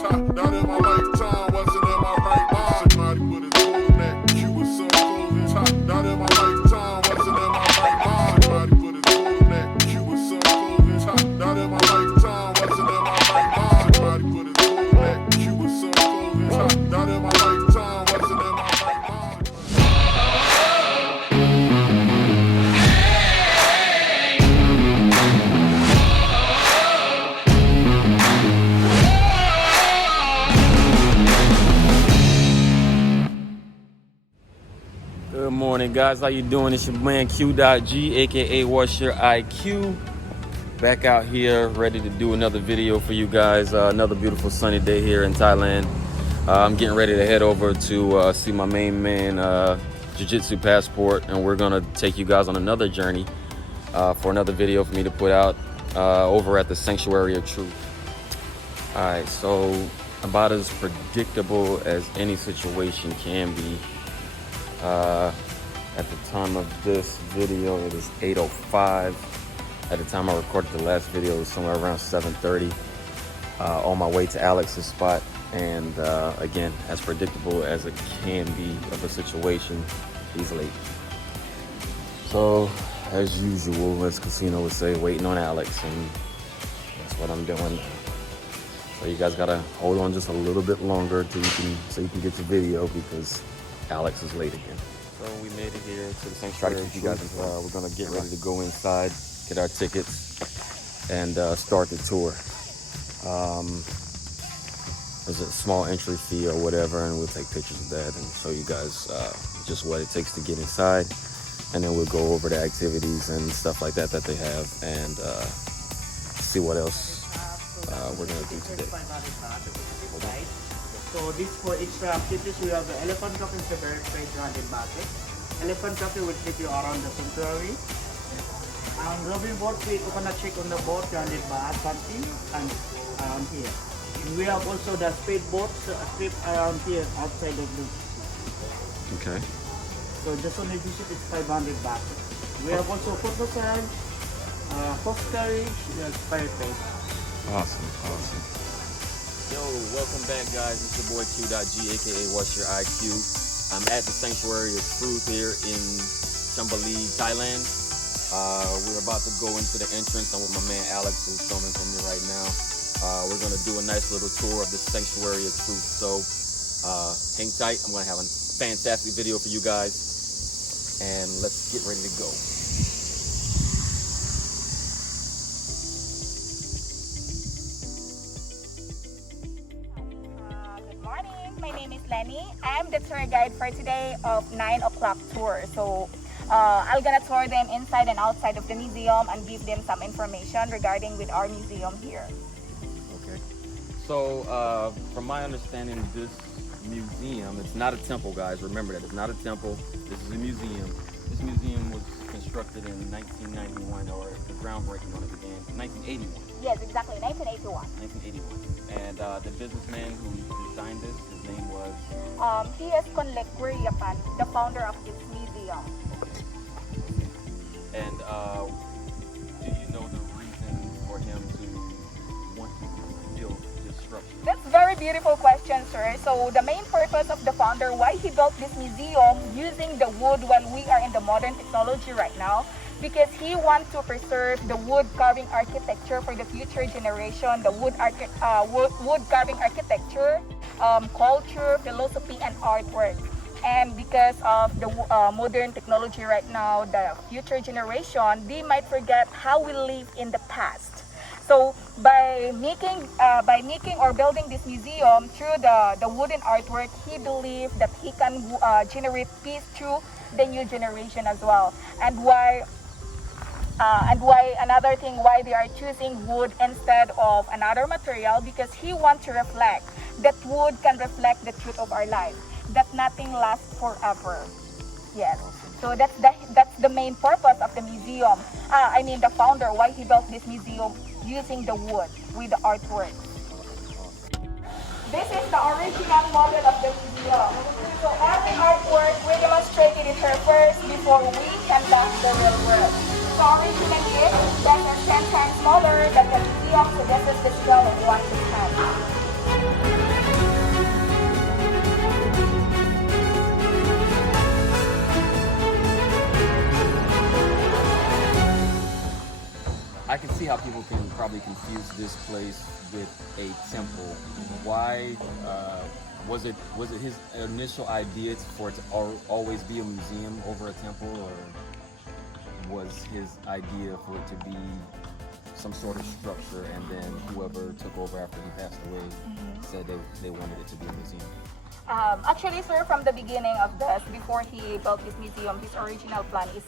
Not in my lifetime, wasn't in my right mind. Somebody with a turtleneck, you was so clothing. Not in my lifetime, wasn't in my right mind. Somebody with a turtleneck, you was so clothing. Not in my lifetime, wasn't in my right mind. Somebody with a turtleneck, you was so clothing. Not in my lifetime, wasn't in my right mind. Good morning, guys. How you doing? It's your man Q.G, aka What's Your IQ. Back out here, ready to do another video for you guys. Another beautiful sunny day here in Thailand. I'm getting ready to head over to see my main man, Jiu-Jitsu Passport, and we're gonna take you guys on another journey for another video for me to put out over at the Sanctuary of Truth. All right, so about as predictable as any situation can be. At the time of this video, it is 8:05. At the time I recorded the last video, it was somewhere around 7:30. On my way to Alex's spot, and again, as predictable as it can be of a situation, he's late. So, as usual, as Casino would say, waiting on Alex, and that's what I'm doing. So you guys gotta hold on just a little bit longer so you can get your video, because Alex is late again. So we made it here to the Sanctuary. We're gonna get ready to go inside, get our tickets, and start the tour. There's a small entry fee or whatever, and we'll take pictures of that and show you guys just what it takes to get inside. And then we'll go over the activities and stuff like that they have, and see what else we're gonna do today. So this for extra activities, we have the elephant walk and very 200 baht. Elephant walk will take you around the sanctuary. And robin boat, we coconut shake on the boat, 200 baht, something, and around here. And we have also the speed boats, trip around here, outside of the. Okay. So just only visit is 500 baht. We have also foot massage, horse carriage, fire pay. Awesome. Yo, welcome back, guys. It's your boy Q.G, aka What's Your IQ. I'm at the Sanctuary of Truth here in Chambali, Thailand. We're about to go into the entrance. I'm with my man Alex, who's filming for me right now. We're gonna do a nice little tour of the Sanctuary of Truth. So hang tight. I'm gonna have a fantastic video for you guys, and let's get ready to go. My name is Lenny. I'm the tour guide for today of 9 o'clock tour. So I'm gonna tour them inside and outside of the museum and give them some information regarding with our museum here. Okay. So from my understanding, this museum, it's not a temple, guys. Remember that, it's not a temple. This is a museum. This museum was constructed in 1991, or the groundbreaking on it began in 1981. Yes, exactly, 1981. 1981. And the businessman who designed this, his name was? He is Konlek Kuriapan, the founder of this museum. And do you know the reason for him to want to build this structure? That's a very beautiful question, sir. So the main purpose of the founder, why he built this museum using the wood while we are in the modern technology right now, because he wants to preserve the wood carving architecture for the future generation, the wood carving architecture, culture, philosophy, and artwork. And because of the modern technology right now, the future generation, they might forget how we live in the past. So by making or building this museum through the wooden artwork, he believed that he can generate peace through the new generation as well. And why another thing why they are choosing wood instead of another material, because he wants to reflect that wood can reflect the truth of our life, that nothing lasts forever. Yes. So that's the main purpose of the museum. I mean the founder, why he built this museum using the wood with the artwork. This is the original model of the museum. So every artwork we demonstrated it here first before we conduct the real work. So originally it is less than 10 times smaller than the museum, so this is the scale of 1 to 10. probably confuse this place with a temple. Why was it his initial idea for it to always be a museum over a temple, or was his idea for it to be some sort of structure, and then whoever took over after he passed away said they wanted it to be a museum? Actually, sir, from the beginning of this, before he built this museum, his original plan is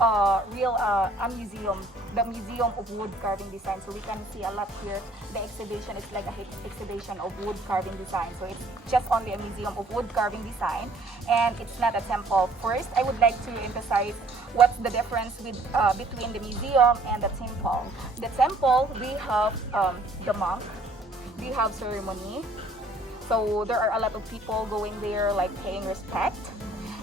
a museum, the Museum of Wood Carving Design. So we can see a lot here. The exhibition is like a exhibition of wood carving design. So it's just only a museum of wood carving design, and it's not a temple. First, I would like to emphasize what's the difference between the museum and the temple. The temple, we have the monk, we have ceremony. So there are a lot of people going there, like paying respect.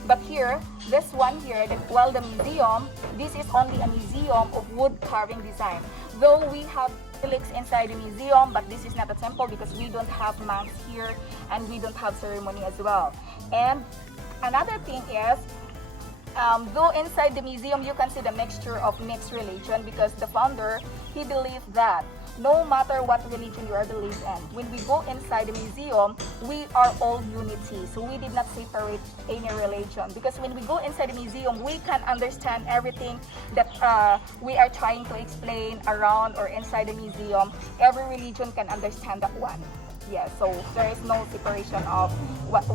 But here, this one here, while the museum, this is only a museum of wood carving design. Though we have relics inside the museum, but this is not a temple because we don't have monks here and we don't have ceremony as well. And another thing is, though inside the museum you can see the mixture of mixed religion, because the founder, he believed that no matter what religion you are believed in, when we go inside the museum, we are all unity. So we did not separate any religion, because when we go inside the museum, we can understand everything that we are trying to explain around or inside the museum. Every religion can understand that one. Yes, so there is no separation of what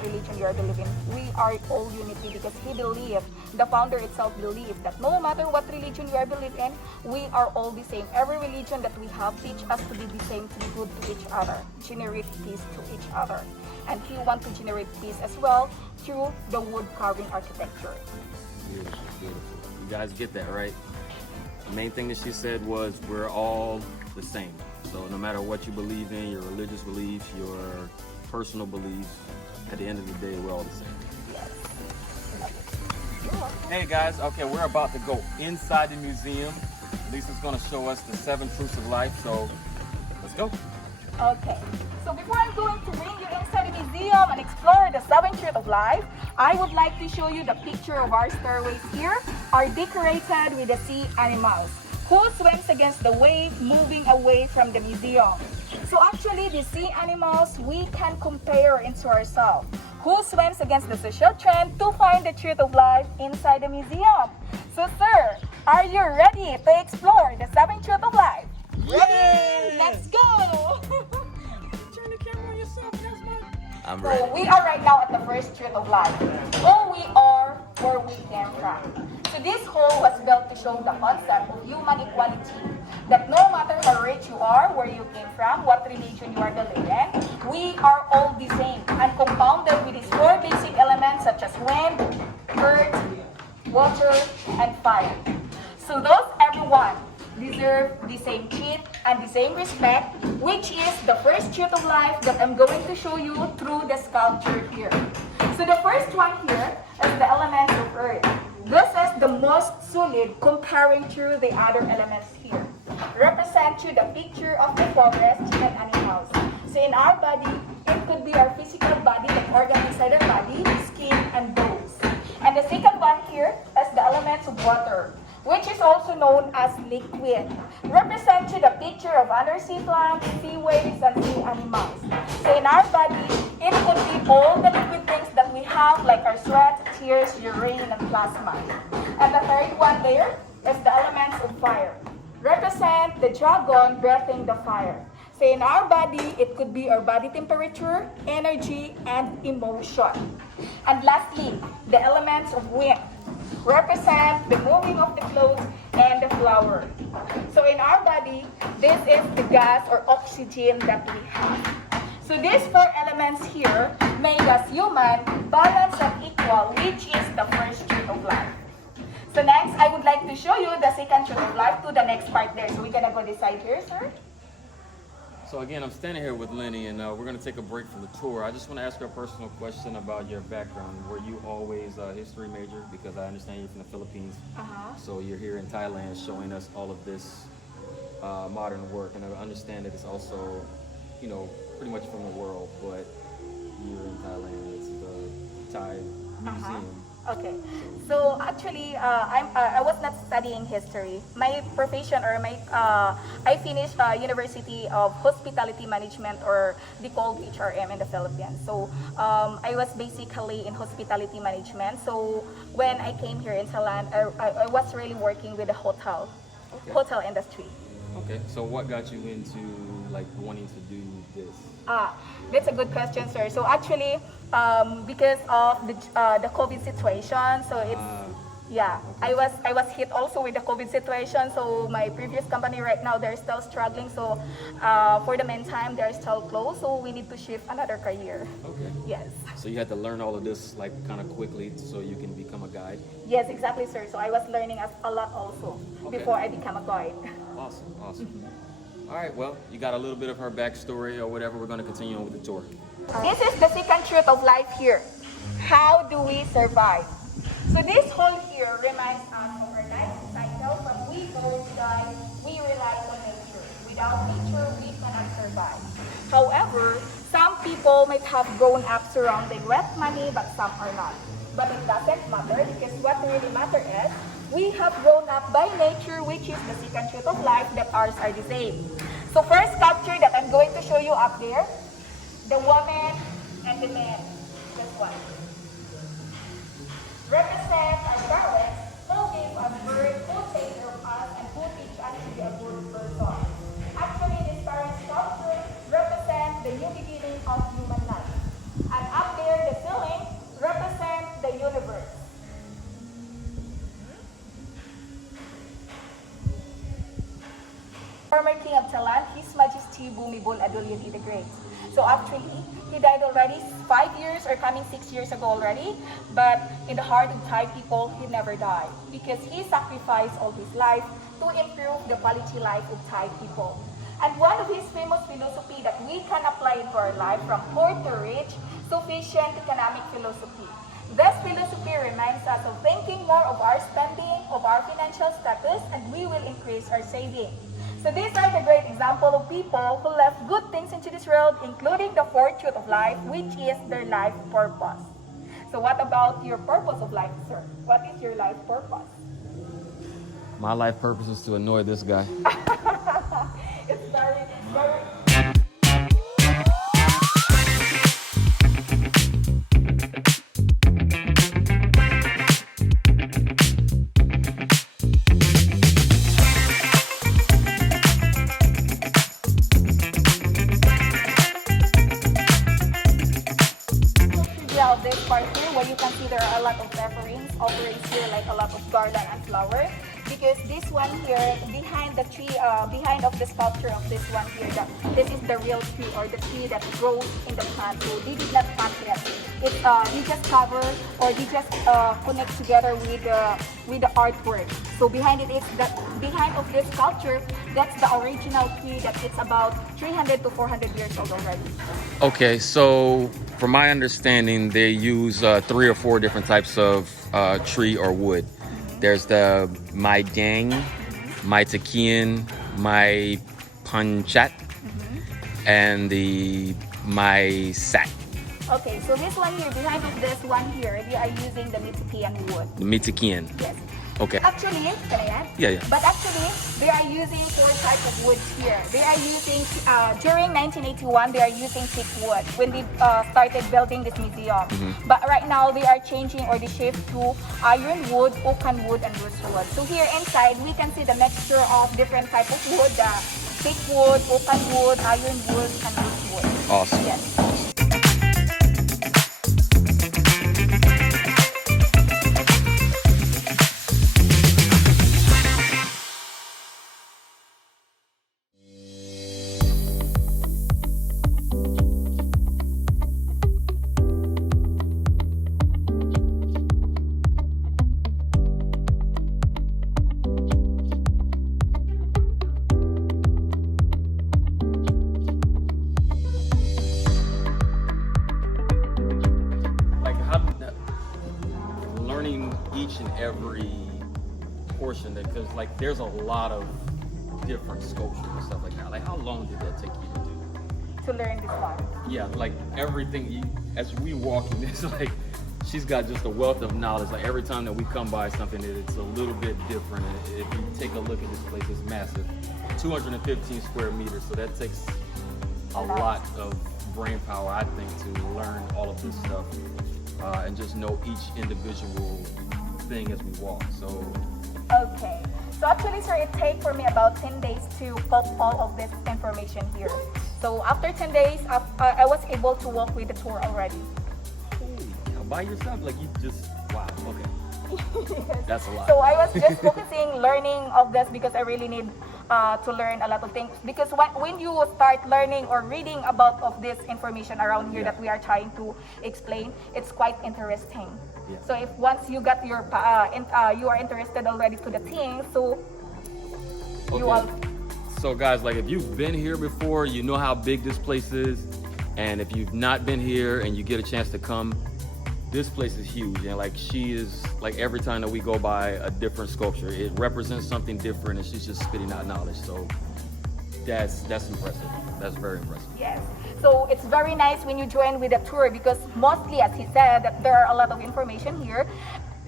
religion you are believing. We are all unity because he believed, the founder itself believed that no matter what religion you are believing in, we are all the same. Every religion that we have teach us to be the same, to be good to each other, generate peace to each other. And he wants to generate peace as well through the wood carving architecture. Beautiful, beautiful. You guys get that, right? The main thing that she said was we're all the same. So no matter what you believe in, your religious beliefs, your personal beliefs, at the end of the day, we're all the same. Hey guys, okay, we're about to go inside the museum. Lisa's gonna show us the 7 truths of life, so let's go. Okay, so before I'm going to bring you inside the museum and explore the 7 truths of life, I would like to show you the picture of our stairways here are decorated with the sea animals. Who swims against the wave moving away from the museum? So actually, the sea animals, we can compare into ourselves. Who swims against the social trend to find the truth of life inside the museum? So sir, are you ready to explore the 7 truths of life? Ready! Let's go! Turn the camera on yourself, I'm So we are right now at the first truth of life. Who we are, where we came from. So this hall was built to show the concept of human equality. That no matter how rich you are, where you came from, what religion you are believing, we are all the same and compounded with these 4 basic elements such as wind, earth, water, and fire. So those everyone deserve the same treat and the same respect, which is the first truth of life that I'm going to show you through the sculpture here. So the first one here is the elements of earth. This is the most solid comparing to the other elements here. Represent to the picture of the forest and animals. So in our body, it could be our physical body, the organ inside our body, skin, and bones. And the second one here is the elements of water, which is also known as liquid. Represent to the picture of undersea plants, sea waves, and sea animals. So in our body, it could be all the liquid things that we have, like our sweat, tears, urine, and plasma. And the third one there is the elements of fire. Represent the dragon breathing the fire. So in our body, it could be our body temperature, energy, and emotion. And lastly, the elements of wind. Represent the moving of the clothes and the flower. So in our body, this is the gas or oxygen that we have. So these 4 elements here make us human, balanced and equal, which is the first truth of life. So next, I would like to show you the second truth of life to the next part there. So we're gonna go this side here, sir. So again, I'm standing here with Lenny, and we're going to take a break from the tour. I just want to ask you a personal question about your background. Were you always a history major? Because I understand you're from the Philippines. So you're here in Thailand showing us all of this modern work. And I understand that it's also, you know, pretty much from the world, but you're in Thailand. It's the Thai museum. Okay, so actually, I was not studying history. My profession or I finished University of Hospitality Management, or they called HRM in the Philippines. So I was basically in hospitality management. So when I came here in Thailand, I was really working with the hotel industry. Okay, so what got you into like wanting to do this? That's a good question, sir. So actually, because of the COVID situation, so it's yeah, I was hit also with the COVID situation. So my previous company right now, they're still struggling. So for the meantime, they're still closed. So we need to shift another career. Okay. Yes. So you had to learn all of this like kind of quickly so you can become a guide. Yes, exactly, sir. So I was learning a lot also before I became a guide. Awesome, awesome. All right, well, you got a little bit of her backstory or whatever. We're going to continue on with the tour. This is the second truth of life here. How do we survive? So this whole here reminds us of our life cycle. From we born to die, we rely on nature. Without nature, we cannot survive. However, some people might have grown up surrounded with money, but some are not. But it doesn't matter, because what really matters is we have grown up by nature, which is the second truth of life, that ours are the same. So first sculpture that I'm going to show you up there, the woman and the man. This one. Represent our parents who gave us birth, who take care of us, and who teach us to be a good person. Actually, this parent sculpture represents the new beginning of human life. And up there, the ceiling represents the universe. Former king of Thailand, His Majesty Bhumibol Adulyadej the Great. So actually, he died already 5 years or coming 6 years ago already. But in the heart of Thai people, he never died because he sacrificed all his life to improve the quality life of Thai people. And one of his famous philosophy that we can apply into our life, from poor to rich, sufficient economic philosophy. This philosophy reminds us of thinking more of our spending, of our financial status, and we will increase our saving. So these are the great example of people who left good things into this world, including the fourth truth of life, which is their life purpose. So what about your purpose of life, sir? What is your life purpose? My life purpose is to annoy this guy. It's very, very... Of this part here, where you can see there are a lot of offerings here, like a lot of garland and flower. Because this one here, behind the tree, behind of the sculpture of this one here, this is the real tree, or the tree that grows in the plant. So they did not plant it. You just cover, or you just connect together with the artwork. So behind it is that behind of this sculpture, that's the original tree that it's about 300 to 400 years old already. Okay, so from my understanding, they use 3 or 4 different types of tree or wood. There's the Mai Gang, Mai Takian, Mai Panchat, and the Mai Sat. Okay, so this one here, behind of this one here, we are using the Mitakian wood. The Mitakian. Yes. Okay. Actually, can I add? Yeah, yeah. But actually, they are using 4 types of woods here. They are using, during 1981, they are using thick wood when they started building this museum. But right now, they are changing, or they shift to iron wood, oaken wood, and spruce wood. So here inside, we can see the mixture of different types of wood, the thick wood, oaken wood, iron wood, and spruce wood. Awesome. Yes. Each and every portion, because like there's a lot of different sculptures and stuff like that. Like, how long did that take you to do? To learn this one. Yeah, like everything. As we walk in this, like she's got just a wealth of knowledge. Like every time that we come by something, it's a little bit different. And if you take a look at this place, it's massive, 215 square meters. So that takes a lot of brain power, I think, to learn all of this stuff and just know each individual thing as we walk. So Okay. So actually, sir, it take for me about 10 days to put all of this information here. So after 10 days, I was able to walk with the tour already. holy cow, by yourself, like you just, wow, okay. That's a lot. So I was just focusing learning of this because I really need to learn a lot of things. Because when you start learning or reading about of this information around here that we are trying to explain, it's quite interesting. Yeah. So if once you got your you are interested already to the things, so you all. So guys, like if you've been here before, you know how big this place is. And if you've not been here and you get a chance to come, this place is huge. And like she is, like every time that we go by a different sculpture, it represents something different and she's just spitting out knowledge. So that's impressive. That's very impressive. Yes. So it's very nice when you join with a tour because mostly, as he said, that there are a lot of information here.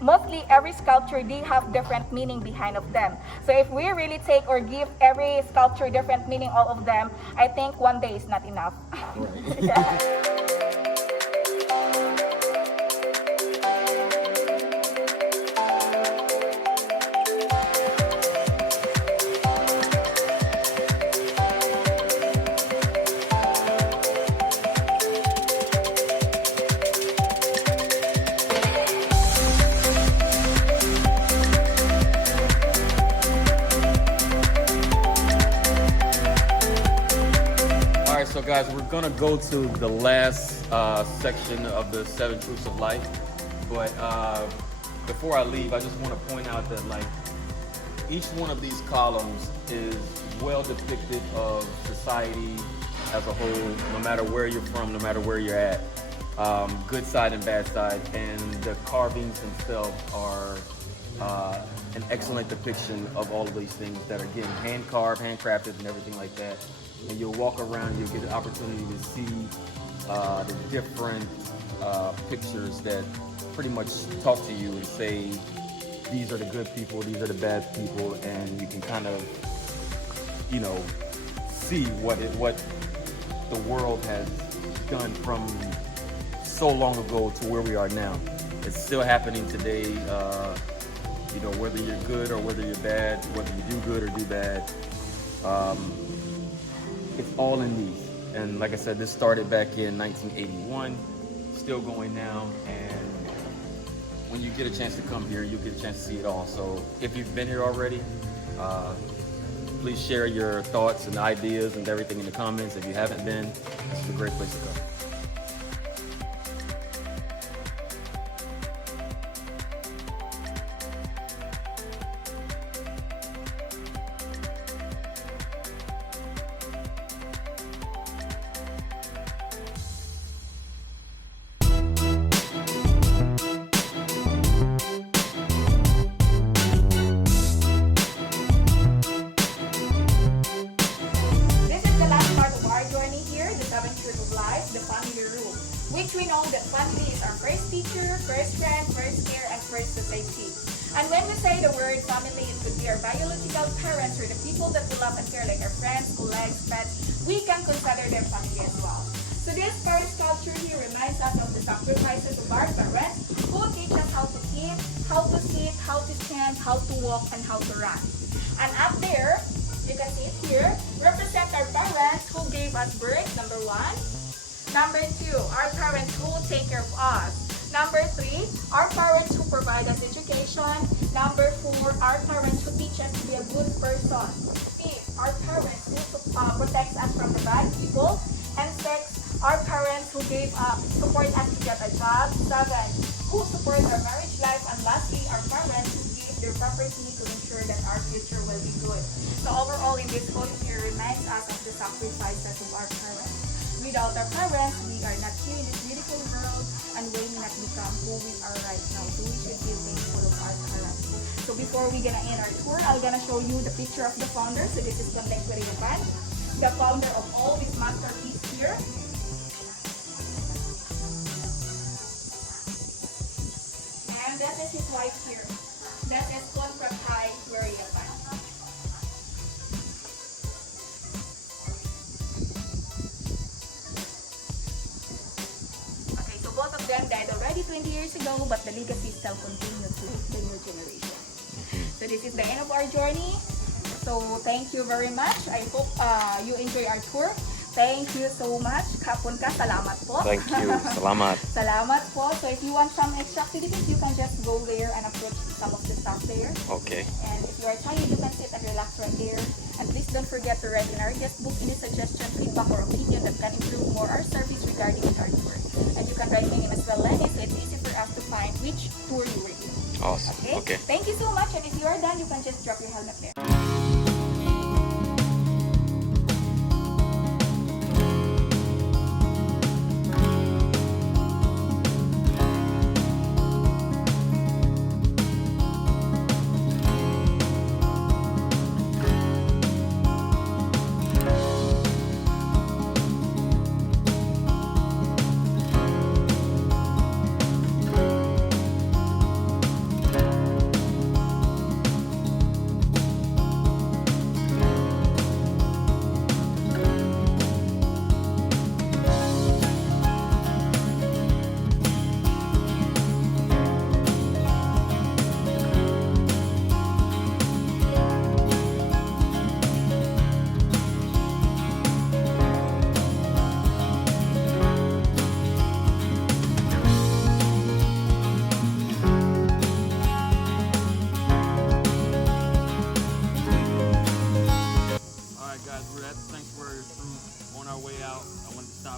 Mostly every sculpture, they have different meaning behind of them. So if we really take or give every sculpture different meaning, all of them, I think one day is not enough. Right. Yeah. So guys, we're gonna go to the last section of the 7 Truths of Life. But before I leave, I just want to point out that like each one of these columns is well depicted of society as a whole, no matter where you're from, no matter where you're at, good side and bad side. And the carvings themselves are an excellent depiction of all of these things that are, again, hand carved, handcrafted, and everything like that. And you'll walk around, you'll get an opportunity to see the different pictures that pretty much talk to you and say, these are the good people, these are the bad people, and you can kind of, you know, see what the world has done from so long ago to where we are now. It's still happening today, you know, whether you're good or whether you're bad, whether you do good or do bad. It's all in these. And like I said, this started back in 1981, still going now. And when you get a chance to come here, you'll get a chance to see it all. So if you've been here already, please share your thoughts and ideas and everything in the comments. If you haven't been, this is a great place to go. Which we know that family is our first teacher, first friend, first care, and first society. And when we say the word family, it could be our biological parents or the people that we love and care, like our friends, colleagues, pets. We can consider them family as well. So this first sculpture here reminds us of the sacrifices of our parents who teach us how to eat, how to sit, how to stand, how to walk, and how to run. And up there, you can see it here, represent our parents who gave us birth, number 1. Number 2, our parents who take care of us. Number 3, our parents who provide us education. Number 4, our parents who teach us to be a good person. 5, our parents who protects us from the bad people. And 6, our parents who support us to get a job. 7, who support our marriage life. And lastly, our parents who give their property to ensure that our future will be good. So overall, in this photo here reminds us of the sacrifices of our parents. Without our parents, we are not here in this beautiful world and will not become who we are right now. So we should be thankful of our parents. So before we gonna end our tour, I'm gonna show you the picture of the founder. So this is Contact with Japan, the founder of all this masterpiece here. wife here. That is Kontra Thai Warriapan. Okay, so both of them died already 20 years ago, but the legacy still continues with the new generation. So this is the end of our journey. So thank you very much. I hope you enjoy our tour. Thank you so much. Kapun ka, salamat po. Thank you. Salamat. Salamat po. So if you want some extra activities, you can just go there and approach some of the staff there. Okay. And if you are tired, you can sit and relax right there. And please don't forget to write in our guest book any suggestion, feedback, or opinion that can improve more our service regarding our tour. And you can write your name as well, Lenny, so it's easy for us to find which tour you were in. Awesome. Okay. Thank you so much. And if you are done, you can just drop your helmet there.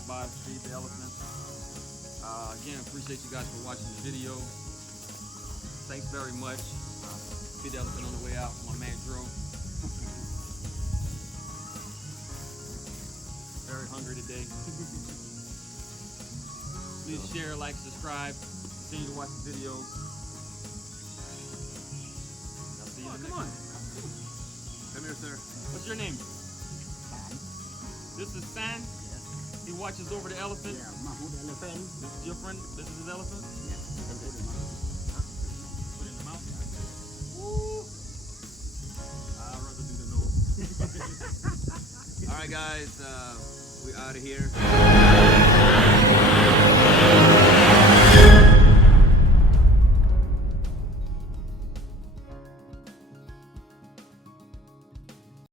by Feed the Elephants. Again, appreciate you guys for watching the video. Thanks very much. Feed the Elephant on the way out. My man Drew. Very hungry today. Please share, like, subscribe. Continue to watch the video. I'll see you in the next one. Come here, sir. What's your name? This is San. He watches over the elephant. Yeah, Mahmoud elephant. This is your friend. This is his elephant. Yeah, put Put it in the mouth. Woo! I'd rather do the nose. All right, guys, we out of here.